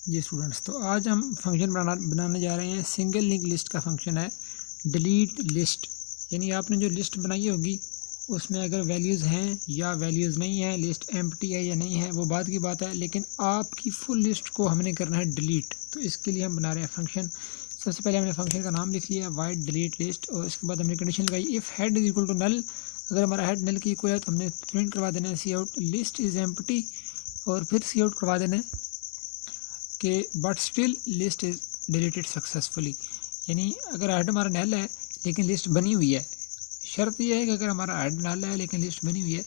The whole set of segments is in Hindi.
जी स्टूडेंट्स, तो आज हम फंक्शन बनाने जा रहे हैं। सिंगल लिंक लिस्ट का फंक्शन है डिलीट लिस्ट। यानी आपने जो लिस्ट बनाई होगी उसमें अगर वैल्यूज़ हैं या वैल्यूज़ नहीं है, लिस्ट एम्प्टी है या नहीं है, वो बात की बात है, लेकिन आपकी फुल लिस्ट को हमने करना है डिलीट। तो इसके लिए हम बना रहे हैं फंक्शन। सबसे पहले हमने फंक्शन का नाम लिख लिया वाइड डिलीट लिस्ट, और इसके बाद हमने कंडीशन लगाई if head is equal to null. अगर हमारा हेड नल की इक्वल है तो हमने प्रिंट करवा देना है सी आउट लिस्ट इज़ एम्प्टी, और फिर सी आउट करवा देना है कि but still list is deleted successfully. यानी अगर हेड हमारा नल है लेकिन लिस्ट बनी हुई है, शर्त यह है कि अगर हमारा हेड नल है लेकिन लिस्ट बनी हुई है,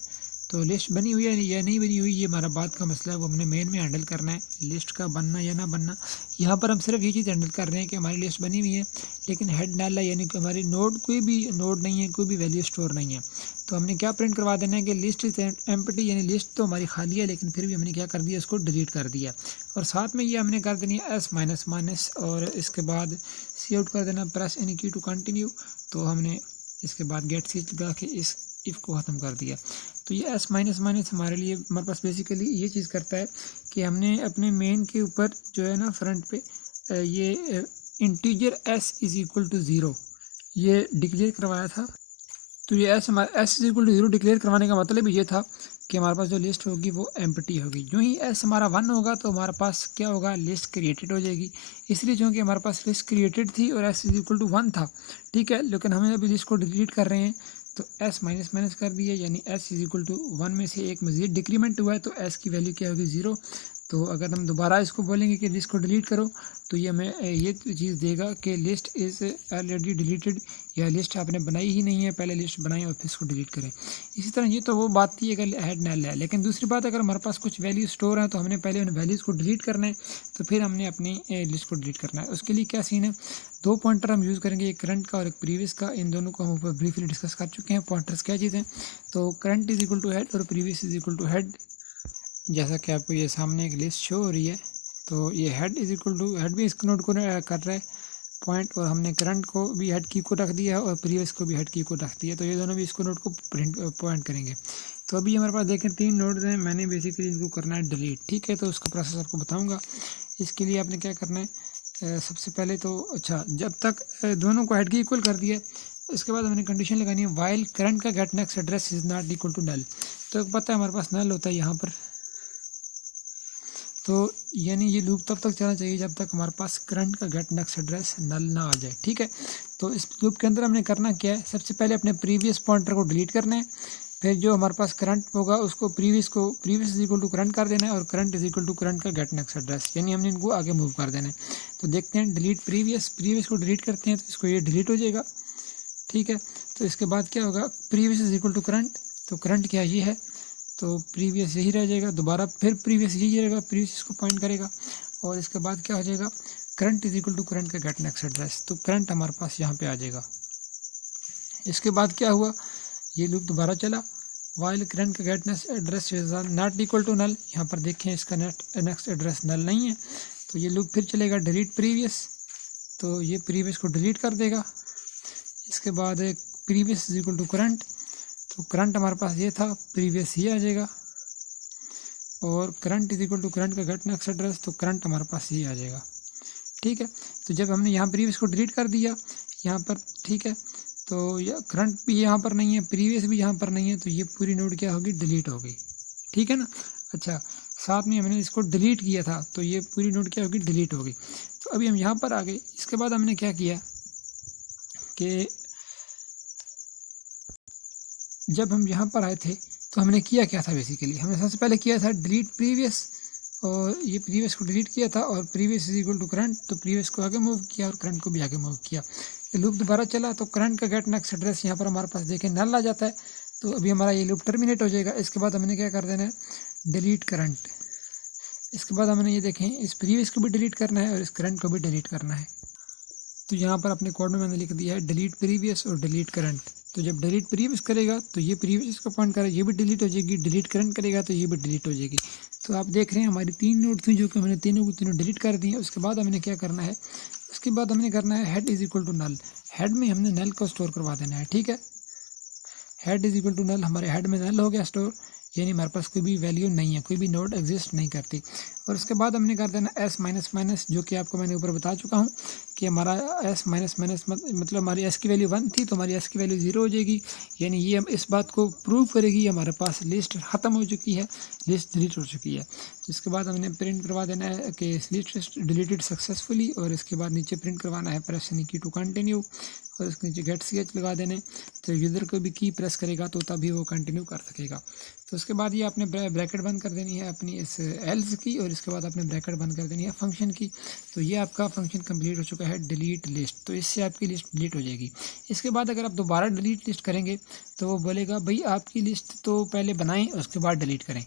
तो लिस्ट बनी हुई है या नहीं बनी हुई ये हमारा बात का मसला है, वो हमने मेन में हैंडल करना है, लिस्ट का बनना या ना बनना। यहाँ पर हम सिर्फ ये चीज़ हैंडल कर रहे हैं कि हमारी लिस्ट बनी हुई है लेकिन हेड नल है, यानी कि हमारी नोड कोई भी नोड नहीं है, कोई भी वैल्यू स्टोर नहीं है। तो हमने क्या प्रिंट करवा देना है कि लिस्ट इज एम्प्टी, यानी लिस्ट तो हमारी खाली है लेकिन फिर भी हमने क्या कर दिया, इसको डिलीट कर दिया। और साथ में ये हमने कर देनी है एस माइनस माइनस, और इसके बाद सी आउट कर देना प्रेस एनी की टू कंटिन्यू। तो हमने इसके बाद गेट सी लगा के इस इफ़ को ख़त्म कर दिया। तो ये एस माइनस माइनस हमारे लिए, हमारे पास बेसिकली ये चीज़ करता है कि हमने अपने मेन के ऊपर जो है ना फ्रंट पे ये integer S is equal to zero ये डिक्लेयर करवाया था। तो ये एस हमारा S is equal to zero declare करवाने का मतलब ये था कि हमारे पास जो लिस्ट होगी वो एम्प्टी होगी। जो ही एस हमारा 1 होगा तो हमारे पास क्या होगा, लिस्ट क्रिएटेड हो जाएगी। इसलिए चूँकि हमारे पास लिस्ट क्रिएटेड थी और एस इज इक्वल टू 1 था, ठीक है, लेकिन हमें अभी लिस्ट को डिलीट कर रहे हैं तो एस माइनस माइनस कर दिया, यानी एस इज इक्वल टू 1 में से एक मजीद डिक्रीमेंट हुआ है तो एस की वैल्यू क्या होगी, 0। तो अगर हम दोबारा इसको बोलेंगे कि लिस्ट को डिलीट करो तो ये हमें ये चीज़ देगा कि लिस्ट इज़ ऑलरेडी डिलीटेड, या लिस्ट आपने बनाई ही नहीं है, पहले लिस्ट बनाएं और फिर इसको डिलीट करें। इसी तरह ये तो वो बात थी अगर हेड नल है, लेकिन दूसरी बात अगर हमारे पास कुछ वैल्यू स्टोर है तो हमने पहले उन वैल्यूज़ को डिलीट करना है, तो फिर हमने अपनी लिस्ट को डिलीट करना है। उसके लिए क्या सीन है, 2 पॉइंटर हम यूज़ करेंगे, एक करंट का और एक प्रीवियस का। इन दोनों को हम ऊपर ब्रीफली डिस्कस कर चुके हैं पॉइंटर्स क्या चीज़ हैं। तो current is equal to head और previous is equal to head. जैसा कि आपको ये सामने एक लिस्ट शो हो रही है, तो ये head is equal to head भी इसको नोट को कर रहा है पॉइंट, और हमने करंट को भी हेड की को रख दिया है और प्रीवियस को भी हेड की को रख दिया, तो ये दोनों भी इसको नोट को प्रिंट पॉइंट करेंगे। तो अभी हमारे पास देखें 3 नोड्स हैं, मैंने बेसिकली इनको करना है डिलीट, ठीक है। तो उसका प्रोसेस आपको बताऊंगा। इसके लिए आपने क्या करना है, सबसे पहले तो अच्छा, जब तक दोनों को हेड की इक्वल कर दिया, इसके बाद हमने कंडीशन लगानी है वाइल करंट का get next address is not equal to null. तो पता है हमारे पास नल होता है यहाँ पर, तो यानी ये लूप तब तक चलना चाहिए जब तक हमारे पास करंट का गेट नेक्स्ट एड्रेस नल ना आ जाए, ठीक है। तो इस लूप के अंदर हमने करना क्या है, सबसे पहले अपने प्रीवियस पॉइंटर को डिलीट करना है, फिर जो हमारे पास करंट होगा उसको previous is equal to current कर देना है, और current is equal to current का गेट नेक्स्ट एड्रेस, यानी हमने इनको आगे मूव कर देना है। तो देखते हैं डिलीट प्रीवियस को डिलीट करते हैं तो इसको ये डिलीट हो जाएगा, ठीक है। तो इसके बाद क्या होगा, previous is equal to current, तो करंट क्या ये है, तो प्रीवियस यही रह जाएगा, दोबारा फिर प्रीवियस यही रहेगा, प्रीवियस इसको पॉइंट करेगा, और इसके बाद क्या हो जाएगा, current is equal to current का गेट नेक्स्ट एड्रेस, तो करंट हमारे पास यहाँ पे आ जाएगा। इसके बाद क्या हुआ, ये लूप दोबारा चला, वाइल करंट का get next address not equal to null, यहाँ पर देखें इसका नेक्स्ट एड्रेस नल नहीं है, तो ये लूप फिर चलेगा डिलीट प्रीवियस, तो ये प्रीवियस को डिलीट कर देगा। इसके बाद previous is equal to current, तो करंट हमारे पास ये था, प्रीवियस ये आ जाएगा, और current is equal to current का गेट नेक्स्ट एड्रेस, तो करंट हमारे पास ये आ जाएगा, ठीक है। तो जब हमने यहाँ प्रीवियस को डिलीट कर दिया यहाँ पर, ठीक है, तो यह करंट भी यहाँ पर नहीं है, प्रीवियस भी यहाँ पर नहीं है, तो ये पूरी नोड क्या होगी, डिलीट हो गई, ठीक है ना। अच्छा, साथ में हमने इसको डिलीट किया था तो ये पूरी नोड क्या होगी, डिलीट हो गई। तो अभी हम यहाँ पर आ गए। इसके बाद हमने क्या किया कि जब हम यहाँ पर आए थे तो हमने किया क्या था, बेसिकली हमने सबसे पहले किया था डिलीट प्रीवियस, और ये प्रीवियस को डिलीट किया था, और previous is equal to current, तो प्रीवियस को आगे मूव किया और करंट को भी आगे मूव किया। ये लूप दोबारा चला तो करंट का गेट नेक्स्ट एड्रेस यहाँ पर हमारे पास देखें नल आ जाता है, तो अभी हमारा ये लूप टर्मिनेट हो जाएगा। इसके बाद हमने क्या कर देना है, डिलीट करंट। इसके बाद हमने ये देखें इस प्रीवियस को भी डिलीट करना है और इस करंट को भी डिलीट करना है। तो यहाँ पर अपने कोड में मैंने लिख दिया है डिलीट प्रीवियस और डिलीट करंट। तो जब डिलीट प्रीवियस करेगा तो ये प्रीवियस को पॉइंट करेगा, ये भी डिलीट हो जाएगी, डिलीट करंट करेगा तो ये भी डिलीट हो जाएगी। तो आप देख रहे हैं हमारी 3 नोड थी जो कि हमने तीनों को तीनों डिलीट कर दी हैं। उसके बाद हमने क्या करना है, उसके बाद हमने करना है head is equal to null. Head में हमने नल को स्टोर करवा देना है, ठीक है। Head is equal to null, हमारे हेड में नल हो गया स्टोर, यानी हमारे पास कोई भी वैल्यू नहीं है, कोई भी नोड एग्जिस्ट नहीं करती। और उसके बाद हमने कर देना एस माइनस माइनस, जो कि आपको मैंने ऊपर बता चुका हूँ कि हमारा एस माइनस माइनस मतलब हमारी एस की वैल्यू 1 थी तो हमारी एस की वैल्यू 0 हो जाएगी। यानी ये हम इस बात को प्रूव करेगी हमारे पास लिस्ट ख़त्म हो चुकी है, लिस्ट डिलीट हो चुकी है। तो इसके बाद हमने प्रिंट करवा देना है कि लिस्ट डिलीटेड सक्सेसफुली, और इसके बाद नीचे प्रिंट करवाना है प्रेस यानी की टू कंटिन्यू, और इसके नीचे गेट ch लगा देने। तो यूज़र को भी की प्रेस करेगा तो तभी वो कंटिन्यू कर सकेगा। तो उसके बाद ये आपने ब्रैकेट बंद कर देनी है अपनी इस एल्स की, और इसके बाद आपने ब्रैकेट बंद कर देनी है फंक्शन की। तो ये आपका फंक्शन कंप्लीट हो चुका है डिलीट लिस्ट। तो इससे आपकी लिस्ट डिलीट हो जाएगी। इसके बाद अगर आप दोबारा डिलीट लिस्ट करेंगे तो वो बोलेगा भाई आपकी लिस्ट तो पहले बनाएं उसके बाद डिलीट करें।